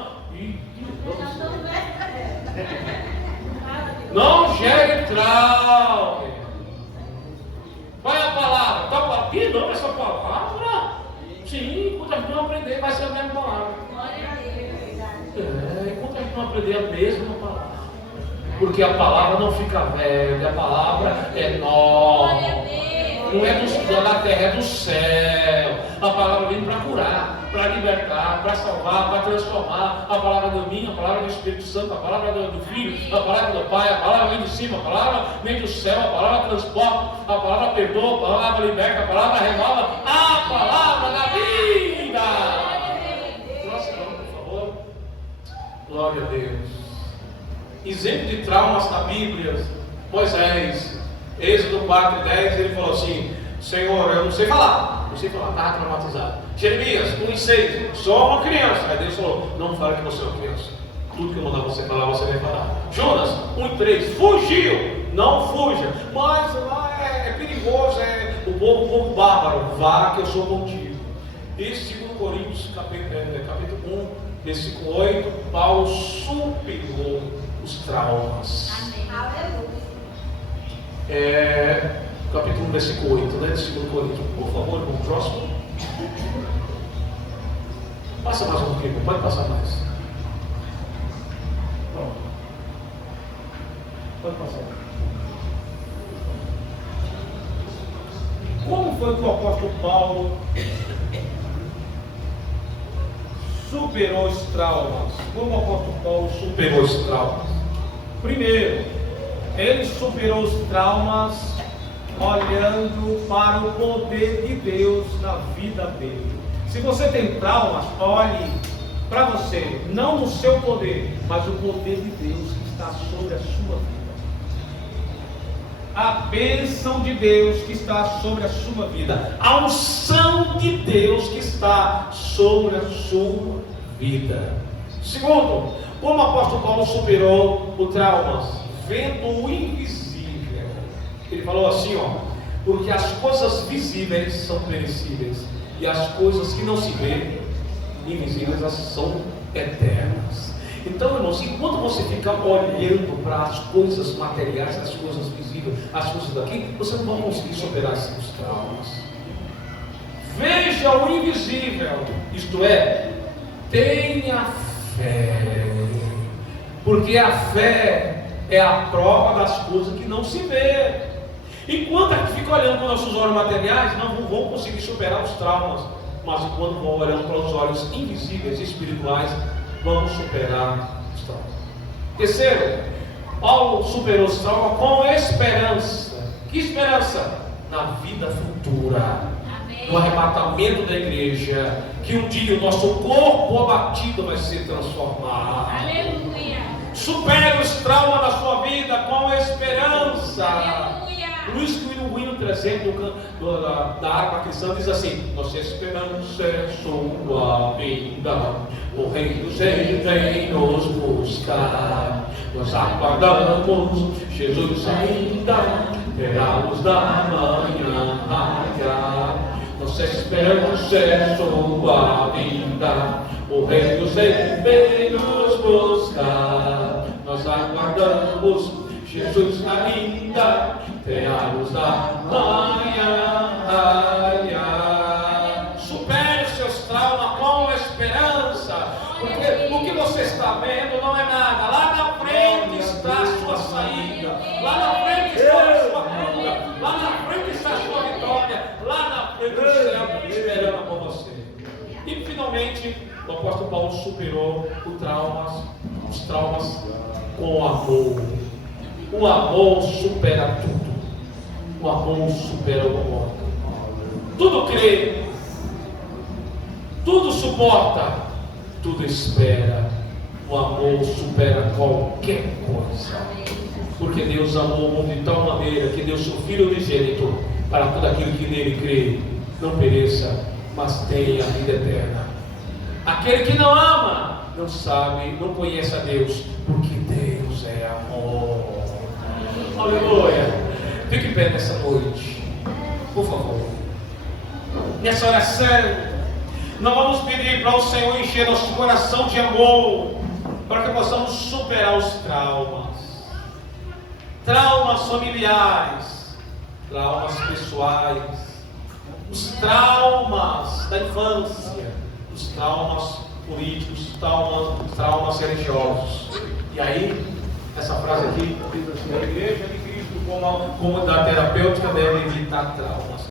Não gere trauma. Qual é a palavra? Tá aqui não essa palavra? Sim, quando a gente não aprender, vai ser a mesma palavra. Enquanto a gente não aprender a mesma palavra. Porque a palavra não fica velha, a palavra é nova. Não é da terra, é do céu. A palavra vem para curar, para libertar, para salvar, para transformar. A palavra do mim, a palavra do Espírito Santo, a palavra do Filho, a palavra do Pai, a palavra vem de cima, a palavra vem do céu, a palavra transporta, a palavra perdoa, a palavra liberta, a palavra renova, a palavra da vida. Próximo, por favor. Glória a Deus. Exemplo de traumas na Bíblia, Moisés. Êxodo 4:10, ele falou assim: Senhor, eu não sei falar, estava traumatizado. Jeremias 1:6, só uma criança. Aí Deus falou: não fale que você é uma criança, tudo que eu mandar você falar, você vai falar. Jonas 1:3, fugiu, não fuja, mas lá é perigoso, o povo bárbaro, vá que eu sou contigo. E 2 Coríntios capítulo 1, versículo 8, Paulo superou os traumas. Amém. Capítulo 1, versículo 8, né, de 2 Coríntios. Por favor, vamos próximo. Passa mais um pouquinho, pode passar mais. Pronto. Pode passar. Como foi que o apóstolo Paulo superou os traumas? Como o apóstolo Paulo superou os traumas? Primeiro, ele superou os traumas olhando para o poder de Deus na vida dele. Se você tem traumas, olhe para você, não no seu poder, mas o poder de Deus que está sobre a sua vida. A bênção de Deus que está sobre a sua vida. A unção de Deus que está sobre a sua vida. Segundo, como o apóstolo Paulo superou o traumas? Vendo o invisível. Ele falou assim, porque as coisas visíveis são perecíveis, e as coisas que não se vê, invisíveis, elas são eternas. Então, irmãos, enquanto você fica olhando para as coisas materiais, as coisas visíveis, as coisas daqui, você não vai conseguir superar esses traumas. Veja o invisível, isto é, tenha fé, porque a fé é a prova das coisas que não se vê. Enquanto a gente fica olhando para os nossos olhos materiais, não vão conseguir superar os traumas, mas enquanto vão olhando para os olhos invisíveis e espirituais, vamos superar os traumas. Terceiro, Paulo superou os traumas com esperança. Que esperança? Na vida futura, no arrebatamento da igreja, que um dia o nosso corpo abatido vai ser transformado. Aleluia. Supere os traumas da sua vida com esperança. Aleluia. Luiz Quino 300 da harpa cristã diz assim: nossa esperança é sua vinda, o Rei dos Reis vem nos buscar. Nós aguardamos Jesus ainda, terá luz da manhã raiar. Nossa esperança é sua vinda, o Rei dos Reis vem nos buscar. Nós aguardamos Jesus ainda, terá luz da manhã raiar. Supere os seus traumas com esperança, porque o que você está vendo não é nada. Lá na frente está a sua saída, lá na frente está a sua cura, lá na frente está a sua vitória, lá na frente o céu esperando por você. E finalmente, o apóstolo Paulo superou os traumas com amor. O amor supera tudo. O amor supera o amor. Tudo crê, tudo suporta, tudo espera. O amor supera qualquer coisa. Porque Deus amou o mundo de tal maneira que deu seu Filho unigênito para todo aquele que nele crê, não pereça, mas tenha a vida eterna. Aquele que não ama, não sabe, não conhece a Deus, porque Deus é amor. Aleluia. Fique em pé nessa noite, por favor. Nessa oração, nós vamos pedir para o Senhor encher nosso coração de amor, para que possamos superar os traumas familiares, traumas pessoais, os traumas da infância, os traumas políticos, traumas religiosos. E aí, essa frase aqui diz assim: a igreja de Cristo, como da terapêutica, deve evitar traumas.